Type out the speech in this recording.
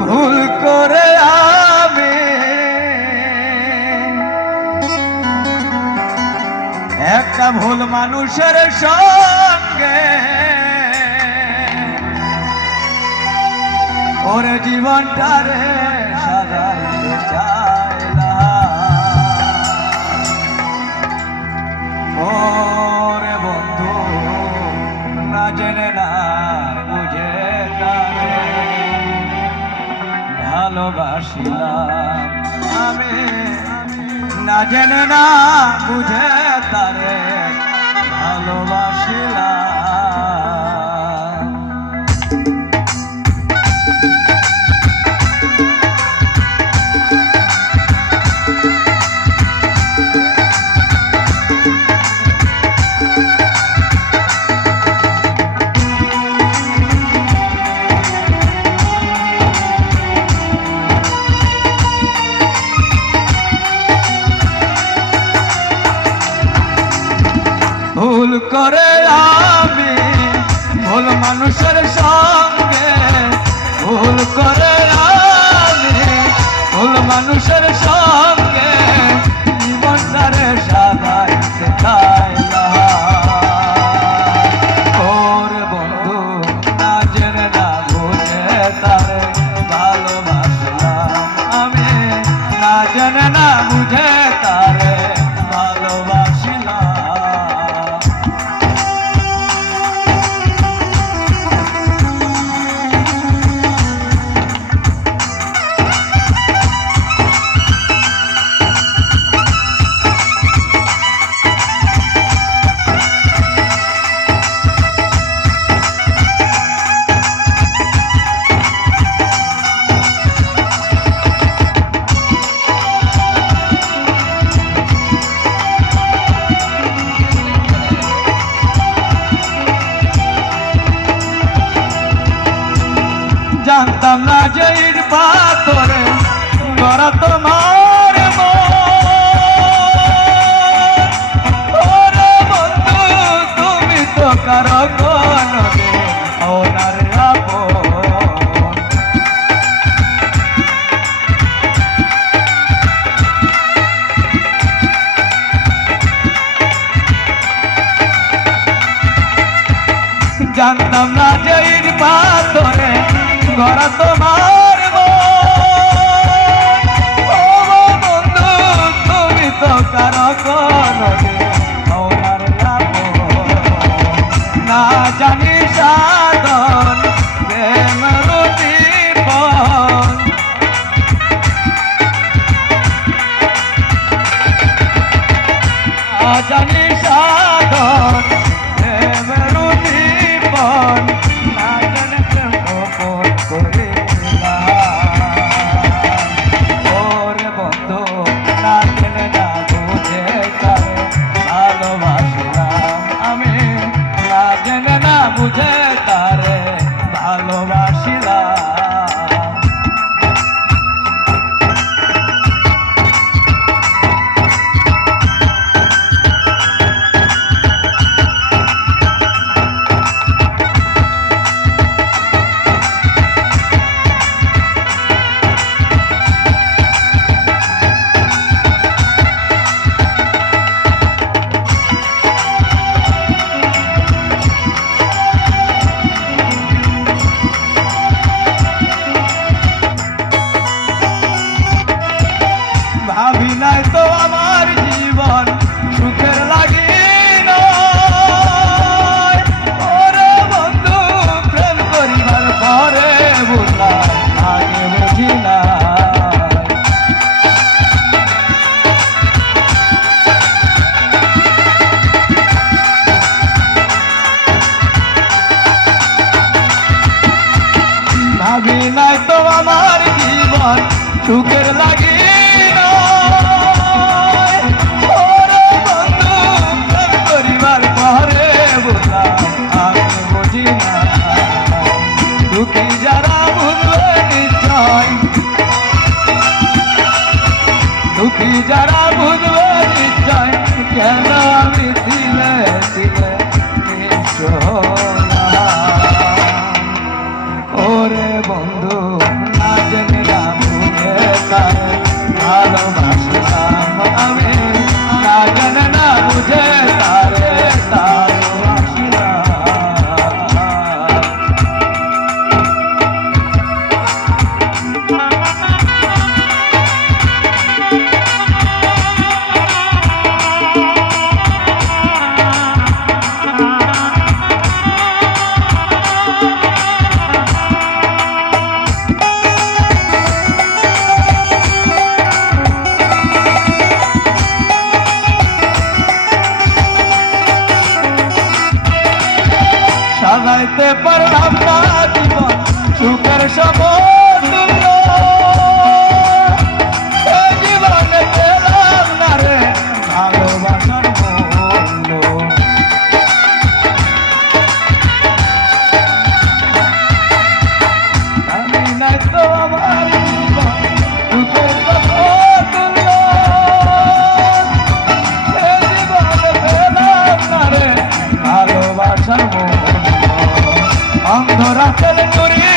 ভুল করে আমি একটা ভুল মানুষের সঙ্গে ওর জীবনটারে সাজাইতে চাইলাম। ওরে বন্ধু না জেনে না বুঝে তারে ভালোবাসিলাম আমি, না জেনে না বুঝে তারে ভালোবাসিলাম। ভুল করে আমি ভুল মানুষের সঙ্গে, ভুল করে আমি ভুল মানুষের সঙ্গে জীবনটারে সাজাইতে চাইলাম। ওরে বন্ধু না জেনে না বুঝে তারে ভালোবাসলাম আমি, না জেনে না বুঝে তারে ভালোবাসিলাম। জানতাম না যে ইট পাথরে গড়া তোমার ওরে বন্ধু তুমি তো কারো কোনদিন ওনার আপন। জানতাম না যে ইট পাথরে গড়া তোমার বন্ধু তুমি তো কারো কোনদিন ওনার আপন। না জানি সাধন প্রেমের জীবন, না জানি সাধন প্রেমের জীবন, না জানি প্রেম গোপন করিলাম। ওরে বন্ধু না জেনে না বুঝে তারে ভালোবাসিলাম আমি, না জেনে না বুঝে তারে ভালোবাসিলাম। ভাবি নাই তো আমার জীবন সুখের লাগি নয়। ওরে বন্ধু প্রেম করিবার পরে বুঝলাম আগে বুঝি না। ভাবি নাই তো আমার জীবন সুখের লাগি দুঃখী যারা বুঝবে নিশ্চয়, দুঃখী যারা বুঝবে নিশ্চয় কেন আমি দিলে দিলে নিশ্চয়। পাইতে পারলাম না জীবন সুখের সমতুল্য এই জীবনে পেলাম না রে ভালোবাসার মূল্য আমি নাই তো আমার জীবন সুখের সমতুল্য এই জীবনে পেলাম না রে ভালোবাসার মূল্য অন্ধ রাতের নুরি